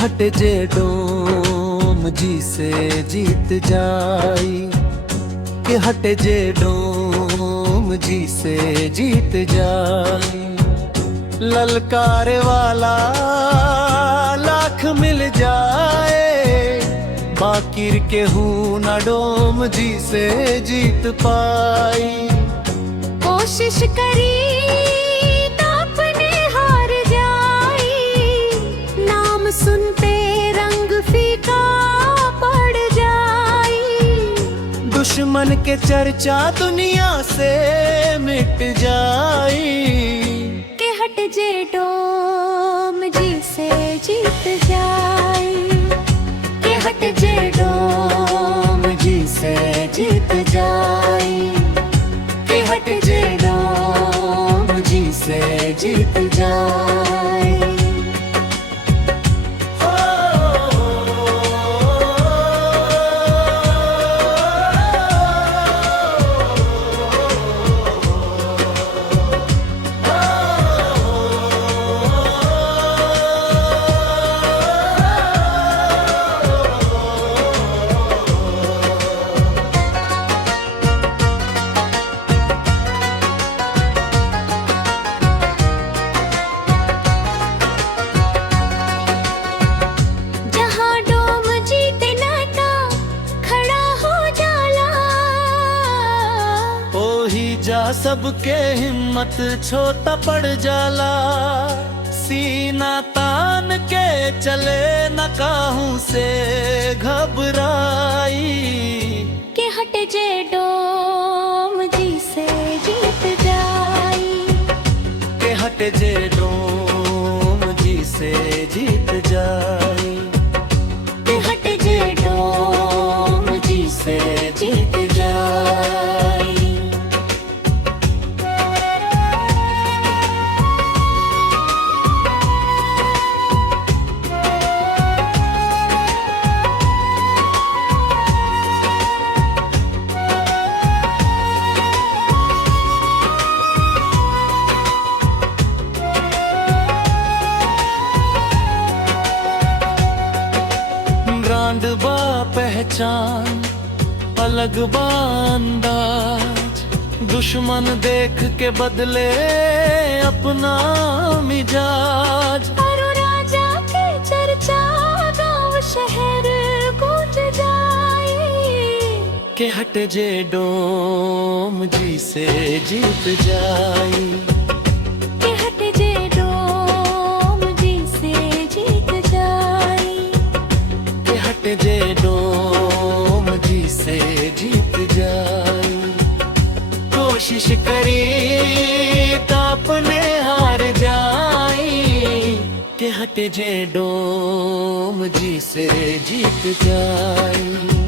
हट जे डोम जी से जीत जाई, के हट जे डोम जी से जीत जाई। ललकारे वाला लाख मिल जाए, बाकिर के हूँ न डोम जी से जीत पाई। कोशिश करी तो अपने हार जाई, नाम सुनते रंग फीका पड़ जाई। दुश्मन के चर्चा दुनिया से मिट जाई, के हट जे डोम जी से जीत जाई, के हट जे डोम जी से जीत जाई, के हट जे डोम जी से जीत जाई। जा सबके हिम्मत छोटा पड़ जाला, सीना तान के चले न काहू से घबराई। के हट जे डोम जी से जीत जाई, के हट जे डोम जी से जीत जाई, के हट जे डोम जी से जीत जाई। ब्रांड बा पहचान अलग बा अंदाज, दुश्मन देख के बदले अपना मिजाज। अरु राजा के चर्चा गाँव शहर गूंज जाए, के हट जे डोम जी से जीत जाई, के हट जे डोम जी से जीत जाई, के हट जे डोम जी से जीत जाई। कोशिश करी तो अपने हार जाई, के हट जे डोम जी से जीत जाई।